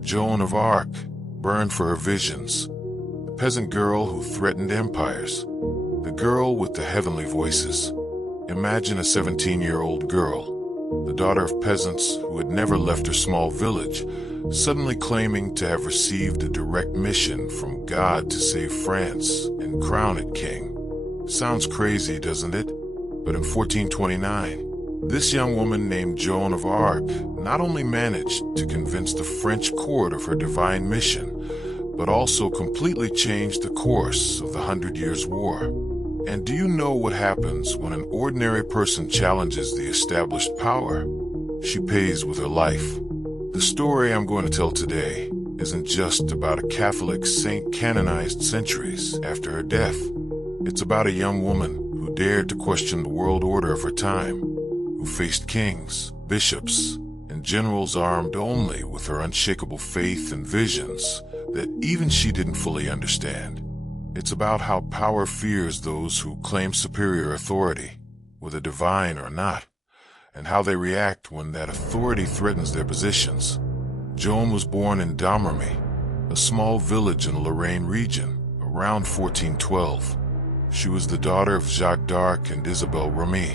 Joan of Arc, burned for her visions. The peasant girl who threatened empires. The girl with the heavenly voices. Imagine a 17-year-old girl, the daughter of peasants who had never left her small village, suddenly claiming to have received a direct mission from God to save France and crown it king. Sounds crazy, doesn't it? But in 1429, this young woman named Joan of Arc not only managed to convince the French court of her divine mission, but also completely changed the course of the 100 Years' War. And do you know what happens when an ordinary person challenges the established power? She pays with her life. The story I'm going to tell today isn't just about a Catholic saint canonized centuries after her death. It's about a young woman who dared to question the world order of her time, who faced kings, bishops, and generals armed only with her unshakable faith and visions that even she didn't fully understand. It's about how power fears those who claim superior authority, whether divine or not, and how they react when that authority threatens their positions. Joan was born in Domremy, a small village in the Lorraine region, around 1412. She was the daughter of Jacques d'Arc and Isabelle Remy,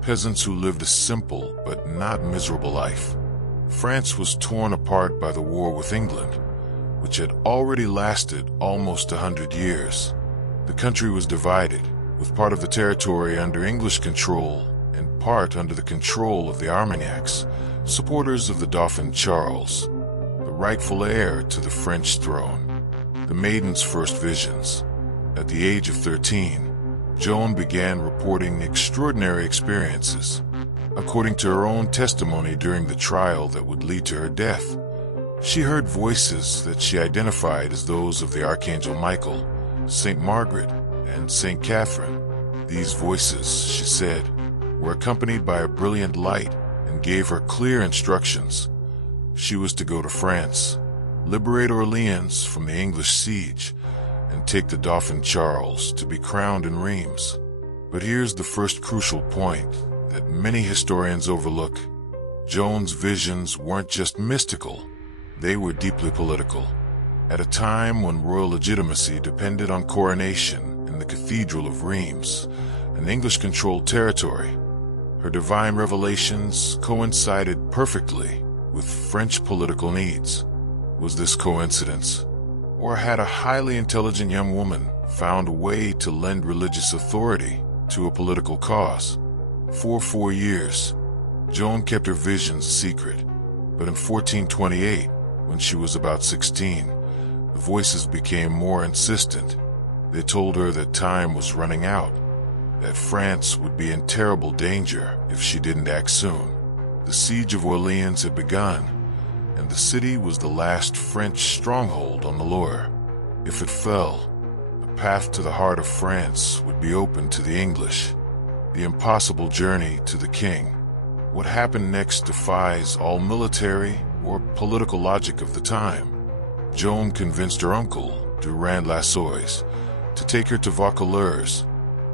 peasants who lived a simple but not miserable life. France was torn apart by the war with England, which had already lasted almost 100 years. The country was divided, with part of the territory under English control and part under the control of the Armagnacs, supporters of the Dauphin Charles, the rightful heir to the French throne. The maiden's first visions. At the age of 13, Joan began reporting extraordinary experiences. According to her own testimony during the trial that would lead to her death, she heard voices that she identified as those of the Archangel Michael, Saint Margaret, and Saint Catherine. These voices, she said, were accompanied by a brilliant light and gave her clear instructions. She was to go to France, liberate Orléans from the English siege, and take the Dauphin Charles to be crowned in Reims. But here's the first crucial point that many historians overlook. Joan's visions weren't just mystical. They were deeply political. At a time when royal legitimacy depended on coronation in the Cathedral of Reims, an English-controlled territory, her divine revelations coincided perfectly with French political needs. Was this coincidence? Or had a highly intelligent young woman found a way to lend religious authority to a political cause? For 4 years, Joan kept her visions secret, but in 1428, when she was about 16, the voices became more insistent. They told her that time was running out, that France would be in terrible danger if she didn't act soon. The siege of Orléans had begun, and the city was the last French stronghold on the Loire. If it fell, the path to the heart of France would be open to the English. The impossible journey to the king. What happened next defies all military or political logic of the time. Joan convinced her uncle, Durand Lassois, to take her to Vaucouleurs,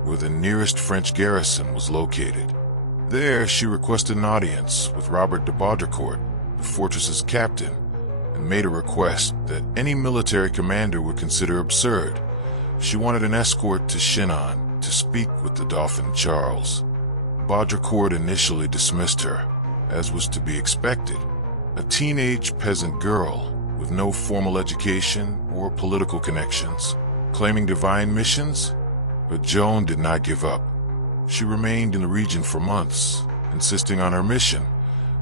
where the nearest French garrison was located. There, she requested an audience with Robert de Baudricourt, the fortress's captain, and made a request that any military commander would consider absurd. She wanted an escort to Chinon to speak with the Dauphin Charles. Baudricourt initially dismissed her, as was to be expected, a teenage peasant girl with no formal education or political connections, claiming divine missions. But Joan did not give up. She remained in the region for months, insisting on her mission,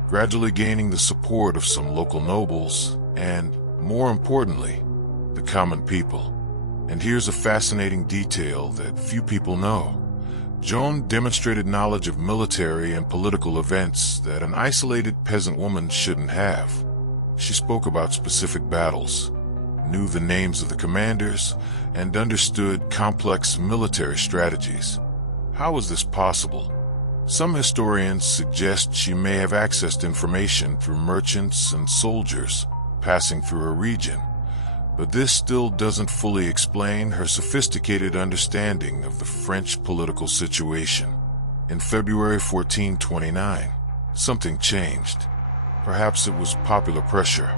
gradually gaining the support of some local nobles and, more importantly, the common people. And here's a fascinating detail that few people know. Joan demonstrated knowledge of military and political events that an isolated peasant woman shouldn't have. She spoke about specific battles, knew the names of the commanders, and understood complex military strategies. How was this possible? Some historians suggest she may have accessed information through merchants and soldiers passing through her region, but this still doesn't fully explain her sophisticated understanding of the French political situation. In February 1429, something changed. Perhaps it was popular pressure.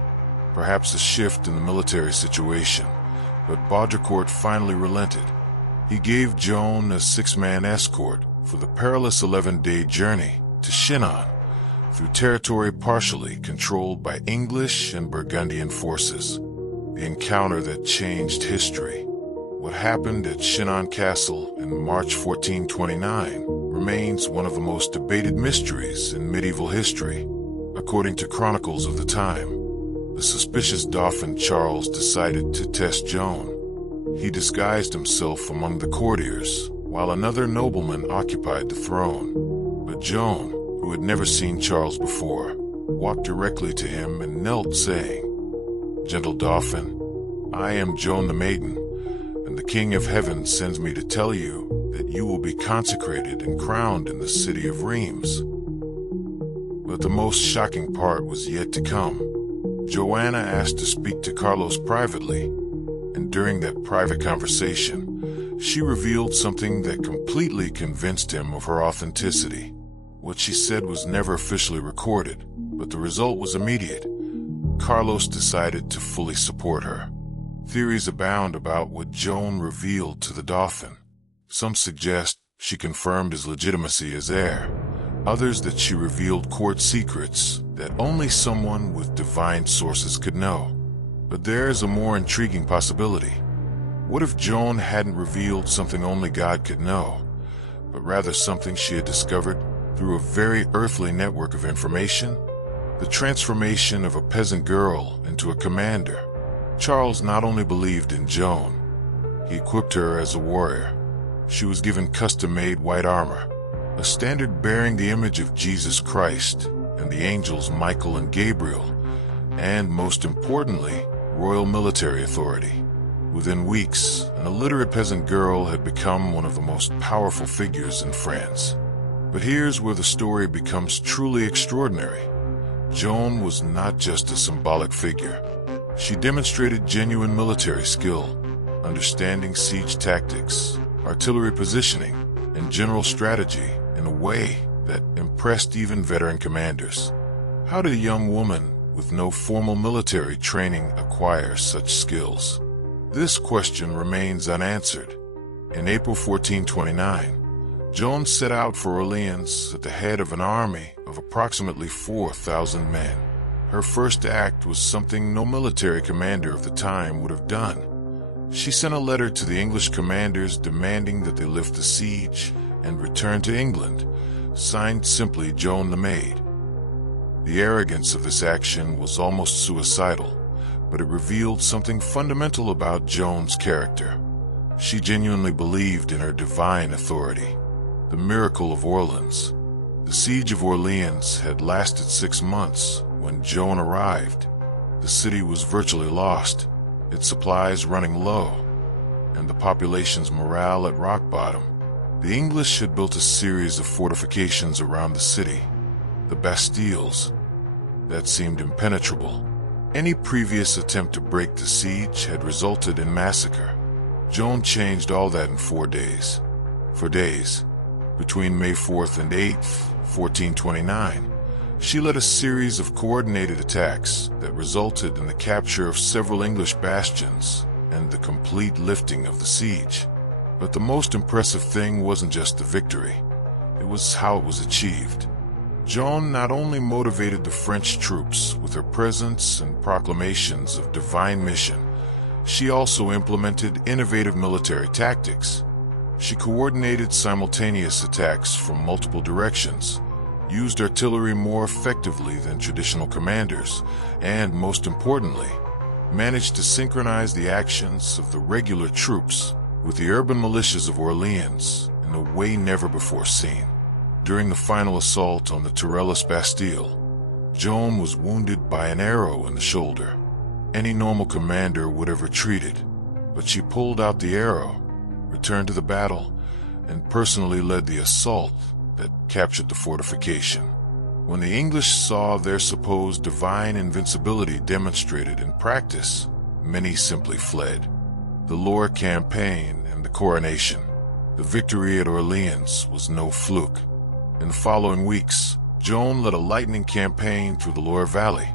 perhaps a shift in the military situation, but Baudricourt finally relented. He gave Joan a 6-man escort for the perilous 11-day journey to Chinon, through territory partially controlled by English and Burgundian forces. The encounter that changed history. What happened at Chinon Castle in March 1429 remains one of the most debated mysteries in medieval history. According to chronicles of the time, the suspicious Dauphin Charles decided to test Joan. He disguised himself among the courtiers, while another nobleman occupied the throne. But Joan, who had never seen Charles before, walked directly to him and knelt, saying, "Gentle Dauphin, I am Joan the Maiden, and the King of Heaven sends me to tell you that you will be consecrated and crowned in the city of Reims." But the most shocking part was yet to come. Joanna asked to speak to Carlos privately, and during that private conversation, she revealed something that completely convinced him of her authenticity. What she said was never officially recorded, but the result was immediate. Carlos decided to fully support her. Theories abound about what Joan revealed to the Dauphin. Some suggest she confirmed his legitimacy as heir. Others that she revealed court secrets that only someone with divine sources could know. But there's a more intriguing possibility. What if Joan hadn't revealed something only God could know, but rather something she had discovered through a very earthly network of information? The transformation of a peasant girl into a commander. Charles not only believed in Joan, he equipped her as a warrior. She was given custom-made white armor, a standard bearing the image of Jesus Christ and the angels Michael and Gabriel, and most importantly, royal military authority. Within weeks, an illiterate peasant girl had become one of the most powerful figures in France. But here's where the story becomes truly extraordinary. Joan was not just a symbolic figure. She demonstrated genuine military skill, understanding siege tactics, artillery positioning, and general strategy in a way that impressed even veteran commanders. How did a young woman with no formal military training acquire such skills? This question remains unanswered. In April 1429, Joan set out for Orléans at the head of an army of approximately 4,000 men. Her first act was something no military commander of the time would have done. She sent a letter to the English commanders demanding that they lift the siege and return to England, signed simply Joan the Maid. The arrogance of this action was almost suicidal, but it revealed something fundamental about Joan's character. She genuinely believed in her divine authority. The miracle of Orléans. The siege of Orléans had lasted 6 months when Joan arrived. The city was virtually lost, its supplies running low, and the population's morale at rock bottom. The English had built a series of fortifications around the city, the bastilles, that seemed impenetrable. Any previous attempt to break the siege had resulted in massacre. Joan changed all that in 4 days. For days, between May 4th and 8th, 1429, she led a series of coordinated attacks that resulted in the capture of several English bastions and the complete lifting of the siege. But the most impressive thing wasn't just the victory, it was how it was achieved. Joan not only motivated the French troops with her presence and proclamations of divine mission, she also implemented innovative military tactics. She coordinated simultaneous attacks from multiple directions, used artillery more effectively than traditional commanders, and, most importantly, managed to synchronize the actions of the regular troops with the urban militias of Orléans in a way never before seen. During the final assault on the Tourelles Bastille, Joan was wounded by an arrow in the shoulder. Any normal commander would have retreated, but she pulled out the arrow, returned to the battle, and personally led the assault that captured the fortification. When the English saw their supposed divine invincibility demonstrated in practice, many simply fled. The Loire campaign and the coronation. The victory at Orléans was no fluke. In the following weeks, Joan led a lightning campaign through the Loire Valley,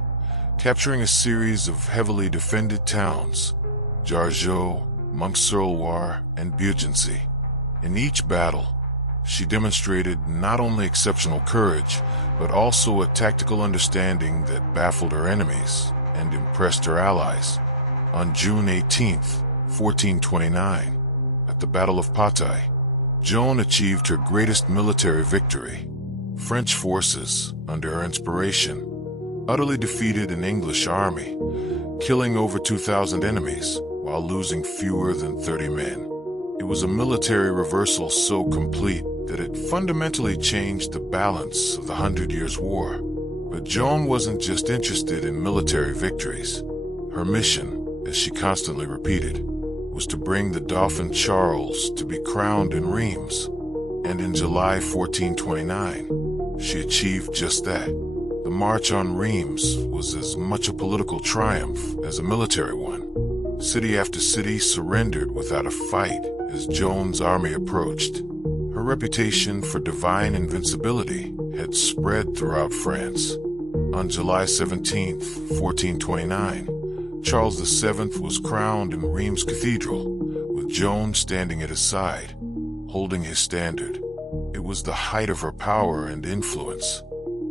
capturing a series of heavily defended towns, Jargeau, Monceau-Loire, and Beaugency. In each battle, she demonstrated not only exceptional courage, but also a tactical understanding that baffled her enemies and impressed her allies. On June 18, 1429, at the Battle of Patay, Joan achieved her greatest military victory. French forces, under her inspiration, utterly defeated an English army, killing over 2,000 enemies while losing fewer than 30 men. It was a military reversal so complete that it fundamentally changed the balance of the 100 Years' War. But Joan wasn't just interested in military victories. Her mission, as she constantly repeated, was to bring the Dauphin Charles to be crowned in Reims. And in July 1429, she achieved just that. The March on Reims was as much a political triumph as a military one. City after city surrendered without a fight as Joan's army approached. Her reputation for divine invincibility had spread throughout France. On July 17, 1429, Charles VII was crowned in Reims Cathedral, with Joan standing at his side, holding his standard. It was the height of her power and influence.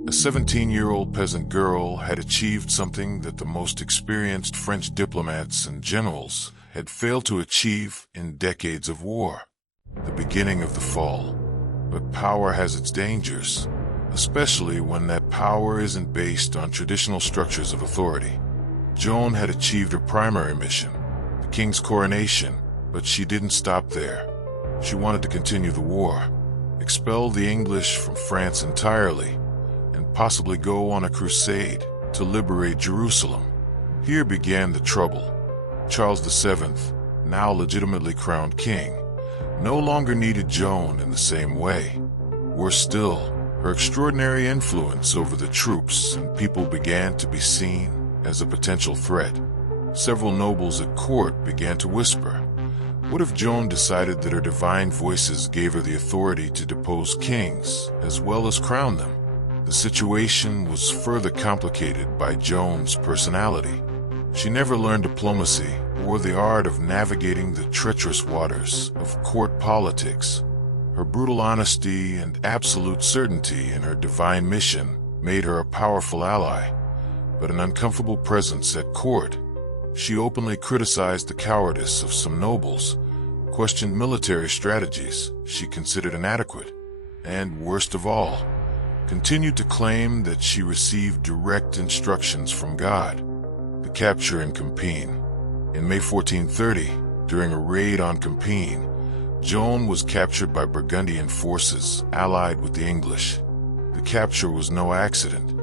A 17-year-old peasant girl had achieved something that the most experienced French diplomats and generals had failed to achieve in decades of war. The beginning of the fall. But power has its dangers, especially when that power isn't based on traditional structures of authority. Joan had achieved her primary mission, the king's coronation, but she didn't stop there. She wanted to continue the war, expel the English from France entirely, and possibly go on a crusade to liberate Jerusalem. Here began the trouble. Charles VII, now legitimately crowned king, no longer needed Joan in the same way. Worse still, her extraordinary influence over the troops and people began to be seen as a potential threat. Several nobles at court began to whisper, what if Joan decided that her divine voices gave her the authority to depose kings as well as crown them? The situation was further complicated by Joan's personality. She never learned diplomacy or the art of navigating the treacherous waters of court politics. Her brutal honesty and absolute certainty in her divine mission made her a powerful ally, but an uncomfortable presence at court. She openly criticized the cowardice of some nobles, questioned military strategies she considered inadequate, and, worst of all, continued to claim that she received direct instructions from God. The capture in Compiègne. In May 1430, during a raid on Compiègne, Joan was captured by Burgundian forces allied with the English. The capture was no accident.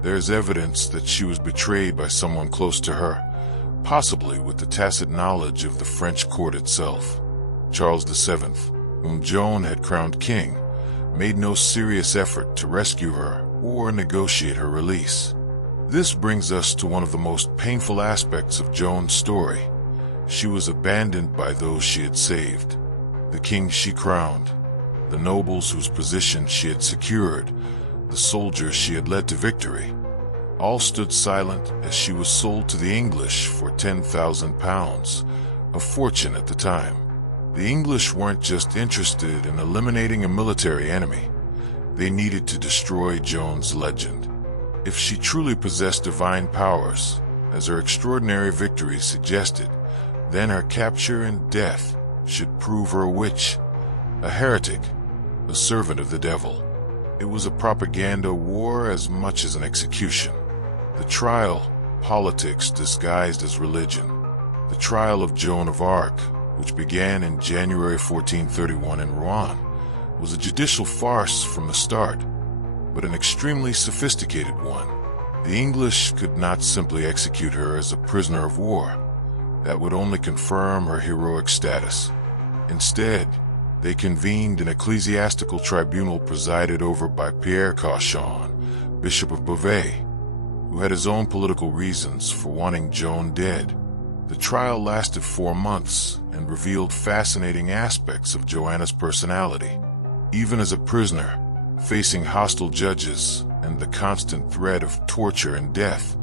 There's evidence that she was betrayed by someone close to her, possibly with the tacit knowledge of the French court itself. Charles VII, whom Joan had crowned king, made no serious effort to rescue her or negotiate her release. This brings us to one of the most painful aspects of Joan's story. She was abandoned by those she had saved, the king she crowned, the nobles whose position she had secured, the soldiers she had led to victory. All stood silent as she was sold to the English for £10,000, a fortune at the time. The English weren't just interested in eliminating a military enemy. They needed to destroy Joan's legend. If she truly possessed divine powers, as her extraordinary victory suggested, then her capture and death should prove her a witch, a heretic, a servant of the devil. It was a propaganda war as much as an execution. The trial, politics disguised as religion. The trial of Joan of Arc, which began in January 1431 in Rouen, was a judicial farce from the start, but an extremely sophisticated one. The English could not simply execute her as a prisoner of war. That would only confirm her heroic status. Instead, they convened an ecclesiastical tribunal presided over by Pierre Cauchon, Bishop of Beauvais, who had his own political reasons for wanting Joan dead. The trial lasted 4 months and revealed fascinating aspects of Joanna's personality. Even as a prisoner, facing hostile judges and the constant threat of torture and death,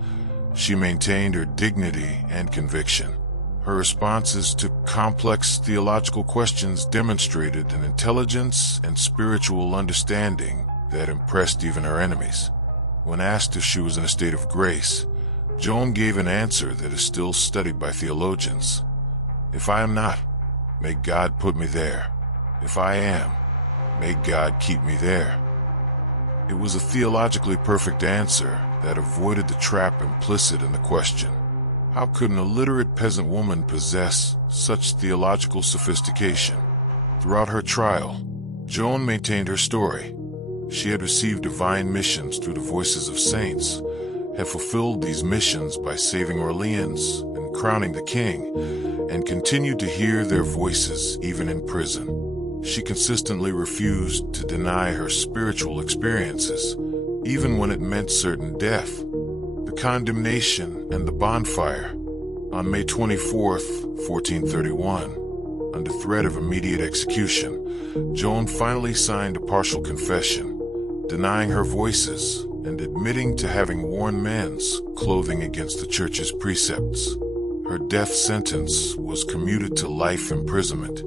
She maintained her dignity and conviction. Her responses to complex theological questions demonstrated an intelligence and spiritual understanding that impressed even her enemies. When asked if she was in a state of grace, Joan gave an answer that is still studied by theologians. "If I am not, may God put me there. If I am, may God keep me there." It was a theologically perfect answer that avoided the trap implicit in the question. How could an illiterate peasant woman possess such theological sophistication? Throughout her trial, Joan maintained her story. She had received divine missions through the voices of saints, had fulfilled these missions by saving Orléans and crowning the king, and continued to hear their voices even in prison. She consistently refused to deny her spiritual experiences, even when it meant certain death. The condemnation and the bonfire. On May 24th, 1431, under threat of immediate execution, Joan finally signed a partial confession, denying her voices and admitting to having worn men's clothing against the church's precepts. Her death sentence was commuted to life imprisonment,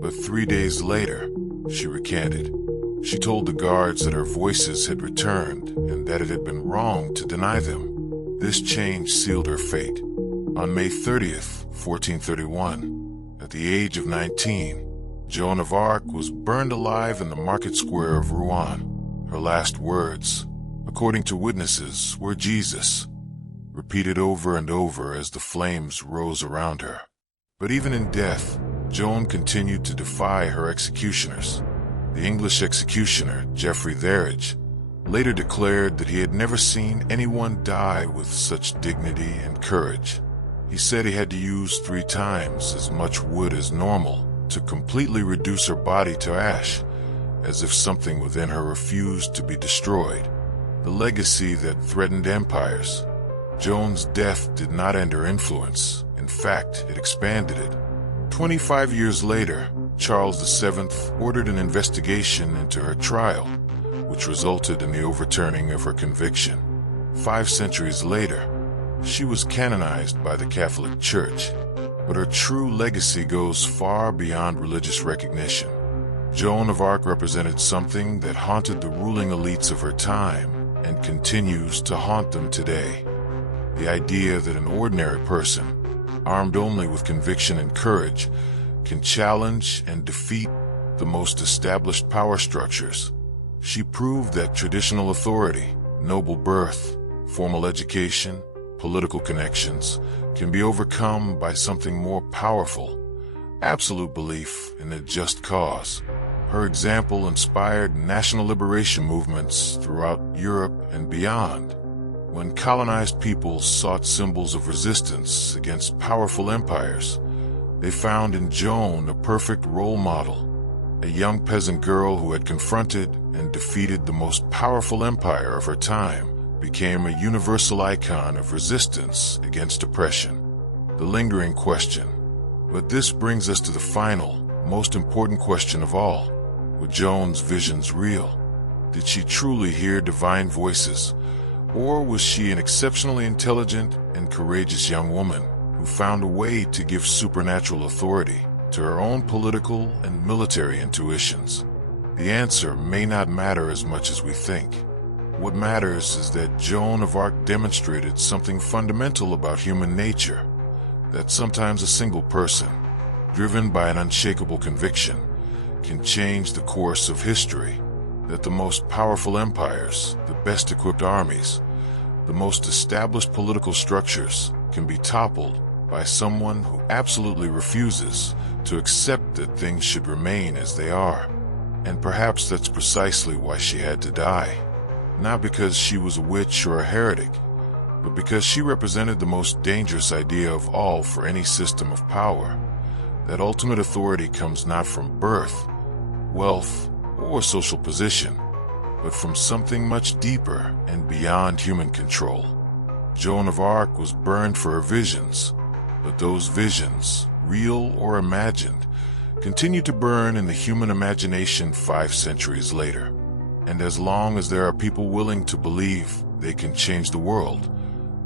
but 3 days later, she recanted. She told the guards that her voices had returned and that it had been wrong to deny them. This change sealed her fate. On May 30th, 1431, at the age of 19, Joan of Arc was burned alive in the market square of Rouen. Her last words, according to witnesses, were "Jesus," repeated over and over as the flames rose around her. But even in death, Joan continued to defy her executioners. The English executioner, Geoffrey Therridge, later declared that he had never seen anyone die with such dignity and courage. He said he had to use 3 times as much wood as normal to completely reduce her body to ash, as if something within her refused to be destroyed. The legacy that threatened empires. Joan's death did not end her influence. In fact, it expanded it. 25 years later, Charles VII ordered an investigation into her trial, which resulted in the overturning of her conviction. 5 centuries later, she was canonized by the Catholic Church, but her true legacy goes far beyond religious recognition. Joan of Arc represented something that haunted the ruling elites of her time and continues to haunt them today. The idea that an ordinary person, armed only with conviction and courage, can challenge and defeat the most established power structures. She proved that traditional authority, noble birth, formal education, political connections can be overcome by something more powerful, absolute belief in a just cause. Her example inspired national liberation movements throughout Europe and beyond. When colonized peoples sought symbols of resistance against powerful empires, they found in Joan a perfect role model. A young peasant girl who had confronted and defeated the most powerful empire of her time became a universal icon of resistance against oppression. The lingering question. But this brings us to the final, most important question of all. Were Joan's visions real? Did she truly hear divine voices? Or was she an exceptionally intelligent and courageous young woman who found a way to give supernatural authority to her own political and military intuitions? The answer may not matter as much as we think. What matters is that Joan of Arc demonstrated something fundamental about human nature, that sometimes a single person, driven by an unshakable conviction, can change the course of history, that the most powerful empires, the best equipped armies, the most established political structures can be toppled by someone who absolutely refuses to accept that things should remain as they are. And perhaps that's precisely why she had to die. Not because she was a witch or a heretic, but because she represented the most dangerous idea of all for any system of power, that ultimate authority comes not from birth, wealth, or social position, but from something much deeper and beyond human control. Joan of Arc was burned for her visions, but those visions, real or imagined, continue to burn in the human imagination 5 centuries later. And as long as there are people willing to believe they can change the world,